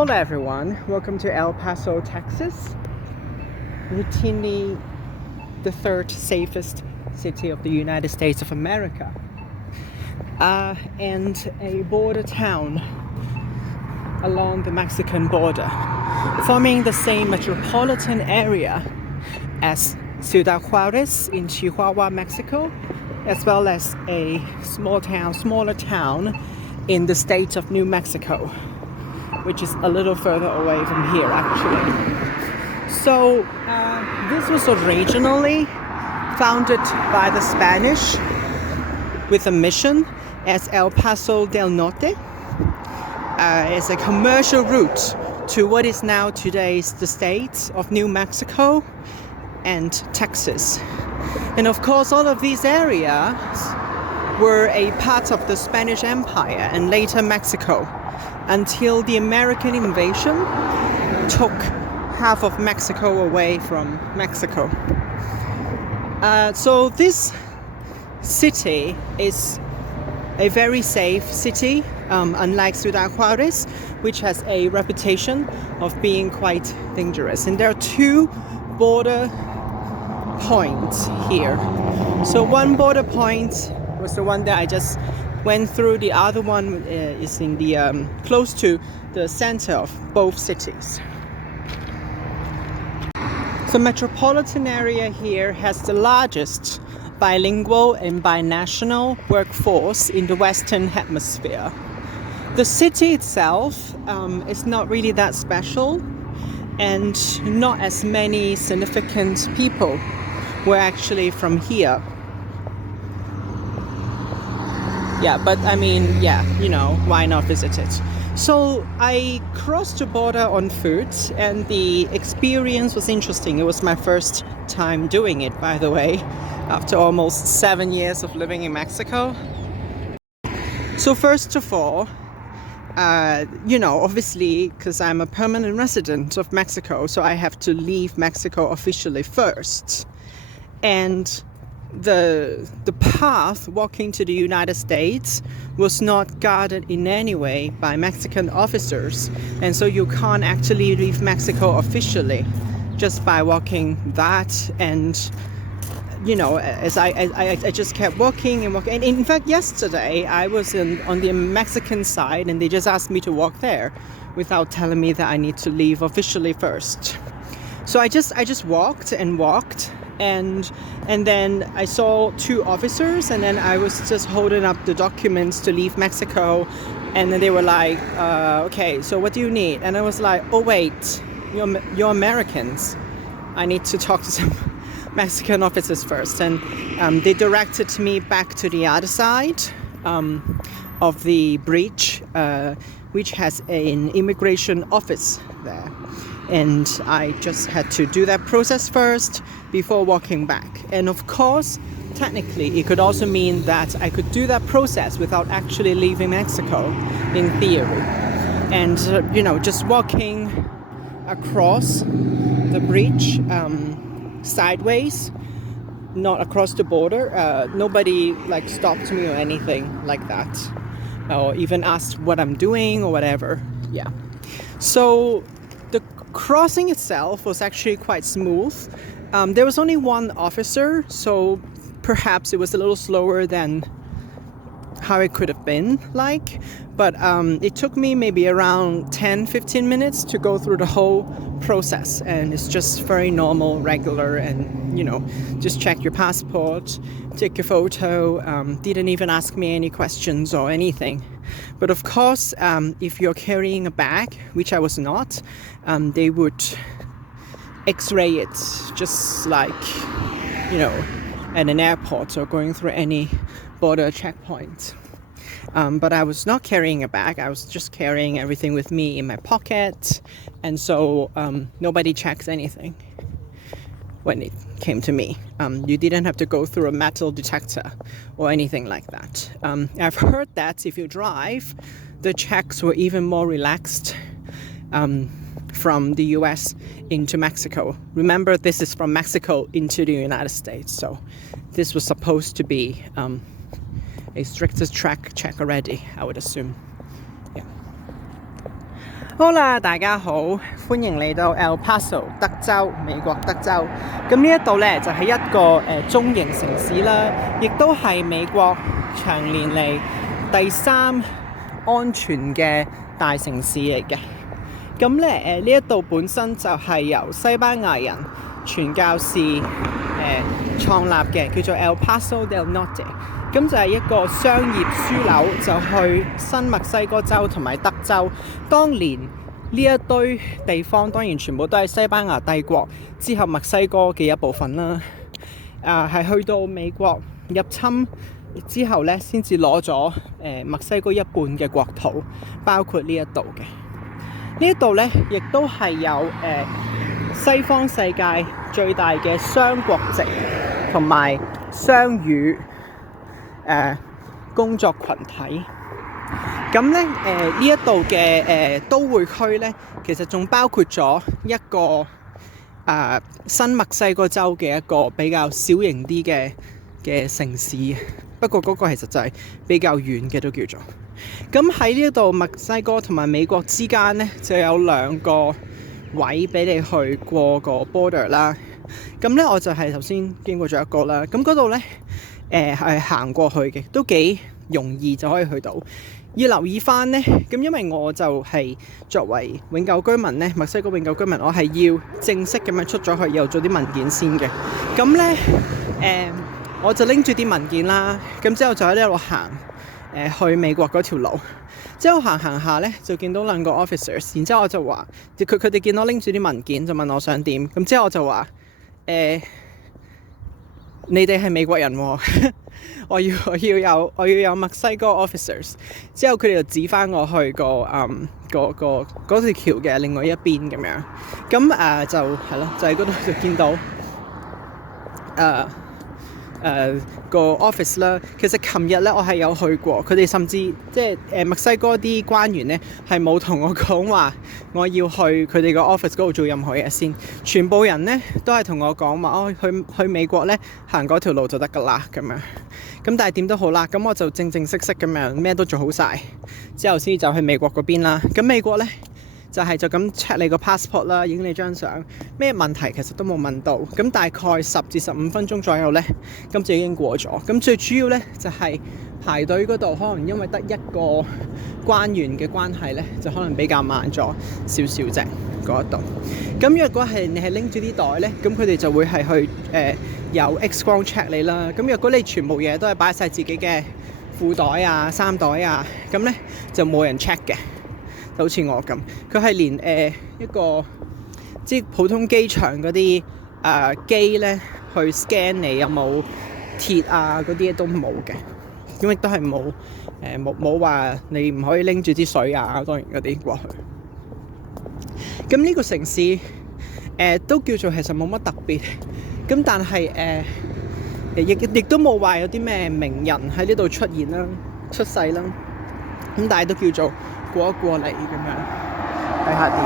Hello everyone, welcome to El Paso, Texas. Routinely the third safest city of the United States of America. And a border town along the Mexican border, forming the same metropolitan area as Ciudad Juarez in Chihuahua, Mexico, as well as a smaller town in the state of New Mexico, which is a little further away from here actually. So this was originally founded by the Spanish with a mission as El Paso del Norte, as a commercial route to what is now today's the states of New Mexico and Texas. And of course all of these areas were a part of the Spanish Empire and later Mexico, until the American invasion took half of Mexico away from Mexico. So this city is a very safe city, unlike Ciudad Juarez, which has a reputation of being quite dangerous. And there are two border points here. So one border point was the one that I just went through. The other one is in the close to the center of both cities. The metropolitan area here has the largest bilingual and binational workforce in the Western Hemisphere. The city itself is not really that special, and not as many significant people were actually from here. Yeah, but I mean, yeah, why not visit it? So I crossed the border on foot, and the experience was interesting. It was my first time doing it, by the way, after almost 7 years of living in Mexico. So first of all, obviously, because I'm a permanent resident of Mexico, so I have to leave Mexico officially first. And the path walking to the United States was not guarded in any way by Mexican officers, and so you can't actually leave Mexico officially just by walking that. And as I just kept walking and walking, and in fact yesterday I was on the Mexican side, and they just asked me to walk there without telling me that I need to leave officially first. So I just walked and walked. And then I saw two officers, and then I was just holding up the documents to leave Mexico, and then they were like, okay, so what do you need? And I was like, oh wait, you're Americans. I need to talk to some Mexican officers first. And they directed me back to the other side of the bridge, which has an immigration office there. And I just had to do that process first before walking back. And of course, technically, it could also mean that I could do that process without actually leaving Mexico, in theory. And, just walking across the bridge sideways, not across the border, nobody stopped me or anything like that, or even asked what I'm doing or whatever. Yeah. So the crossing itself was actually quite smooth. There was only one officer, so perhaps it was a little slower than how it could have been like. But it took me maybe around 10-15 minutes to go through the whole process. And it's just very normal, regular, and, just check your passport, take a photo. Didn't even ask me any questions or anything. But of course, if you're carrying a bag, which I was not, they would X-ray it, just like, at an airport or going through any border checkpoint. But I was not carrying a bag. I was just carrying everything with me in my pocket. And so nobody checks anything when it came to me. You didn't have to go through a metal detector or anything like that. I've heard that if you drive, the checks were even more relaxed from the US into Mexico. Remember, this is from Mexico into the United States, so this was supposed to be a stricter check already, I would assume. Yeah. 好啦，大家好，歡迎嚟到 El Paso 德州，美國德州。咁呢一度呢，就係一個中型城市啦，亦都係美國長年嚟第3安全嘅大城市嚟嘅。咁咧呢一度本身就係由西班牙人傳教士創立嘅，叫做 El Paso del Norte。咁就係一個商業樞紐，就去新墨西哥州同埋德州。當年呢一堆地方當然全部都係西班牙帝國之後墨西哥嘅一部分啦。係去到美國入侵之後咧，先至攞咗墨西哥一半嘅國土，包括呢一度嘅。呢一度咧，亦都係有西方世界最大嘅雙國籍同埋雙語工作群體。咁咧呢一度嘅都會區咧，其實仲包括咗一個新墨西哥州嘅一個比較小型啲嘅城市，不過嗰個其實就係比較遠嘅都叫做。咁喺呢一度墨西哥同埋美國之間咧，就有2個位俾你去過個 border 啦。咁咧我就係頭先經過咗一個啦。咁嗰度咧係行過去嘅，都幾容易就可以去到。要留意翻咧，咁因為我就係作為永久居民咧，墨西哥永久居民，我係要正式咁樣出咗去，又做啲文件先嘅。咁咧我就拎住啲文件啦，咁之後就喺呢度行去美國嗰條路。之後行下咧，就見到2個 officers， 然之後我就話，佢哋見我拎住啲文件，就問我想點。咁之後我就話你哋係美國人喎，我要有墨西哥 officers。之後佢哋就指翻我去嗰條橋嘅另外一邊咁樣。咁就係咯，就喺嗰度就見到個 office 啦。其實琴日咧我係有去過，佢哋甚至即係墨西哥啲官員咧係冇同我講話我要去佢哋個 office 嗰度做任何嘢先，全部人咧都係同我講話去美國咧行嗰條路就得㗎啦咁樣。咁但係點都好啦，咁我就正式咁樣咩都做好晒，之後先就去美國嗰邊啦。咁美國咧就咁 check 你個 passport 啦，影你張相，咩問題其實都冇問到。咁大概10至15分鐘左右咧，咁就已經過咗。咁最主要咧就係排隊嗰度，可能因為得一個官員嘅關係咧，就可能比較慢咗少少啫嗰度。咁若果係你係拎住啲袋咧，咁佢哋就會係去有 X 光 check 你啦。咁若果你全部嘢都係擺晒自己嘅褲袋啊、衫袋啊，咁咧就冇人 check 嘅。好似我咁，佢係連一個即係普通機場嗰啲機咧去 scan 你有冇鐵啊嗰啲都冇嘅，咁亦都係冇話你唔可以拎住啲水啊，當然嗰啲過去。咁呢個城市都叫做其實冇乜特別，咁但係亦都冇話有啲咩名人喺呢度出現啦、出世啦，咁但係都叫做過一過嚟咁樣，睇下點。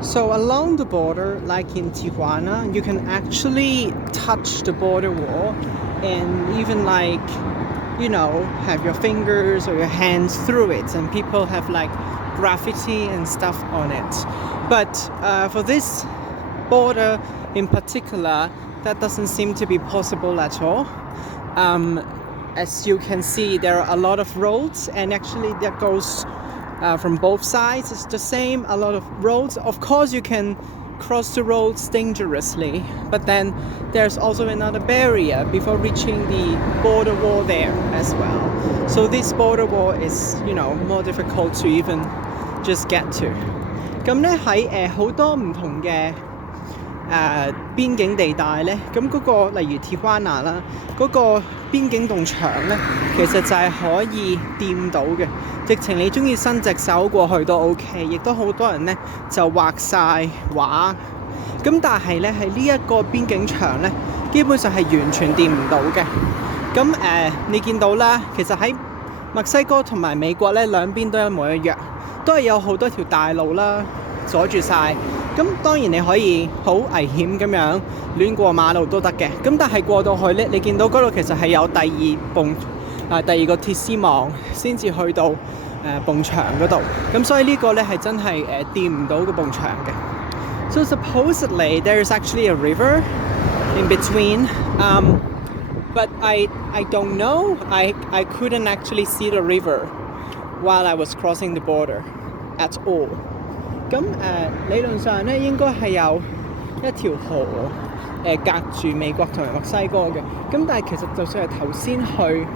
So along the border, like in Tijuana, you can actually touch the border wall and even like, have your fingers or your hands through it, and people have like graffiti and stuff on it. But for this border in particular, that doesn't seem to be possible at all. As you can see, there are a lot of roads, and actually that goes from both sides. It's the same, a lot of roads. Of course, you can cross the roads dangerously, but then there's also another barrier before reaching the border wall there as well. So this border wall is, more difficult to even just get to. 咁咧喺好多唔同嘅邊境地帶咧，咁嗰個例如 Tijuana 啦，嗰個邊境洞牆咧，其實就係可以掂到嘅，直情你中意伸隻手過去都 OK， 亦都好多人咧就畫晒畫。咁但係咧喺呢一個邊境牆咧，基本上係完全掂唔到嘅。咁你見到啦，其實喺墨西哥同埋美國咧兩邊都一模一樣，都係有好多條大路啦，阻住晒。咁當然你可以好危險咁樣亂過馬路都得嘅，咁但係過到去咧，你見到嗰度其實係有第二個鐵絲網先至去到埲牆嗰度，咁所以呢個咧係真係掂唔到個埲牆嘅。So supposedly there is actually a river in between, but I don't know. I couldn't actually see the river while I was crossing the border at all. 咁理論上咧應該係有一條河隔住美國同埋墨西哥嘅，咁但係其實就算係頭先去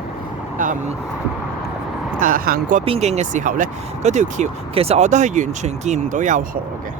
行過邊境嘅時候咧，嗰條橋其實我都係完全見唔到有河嘅。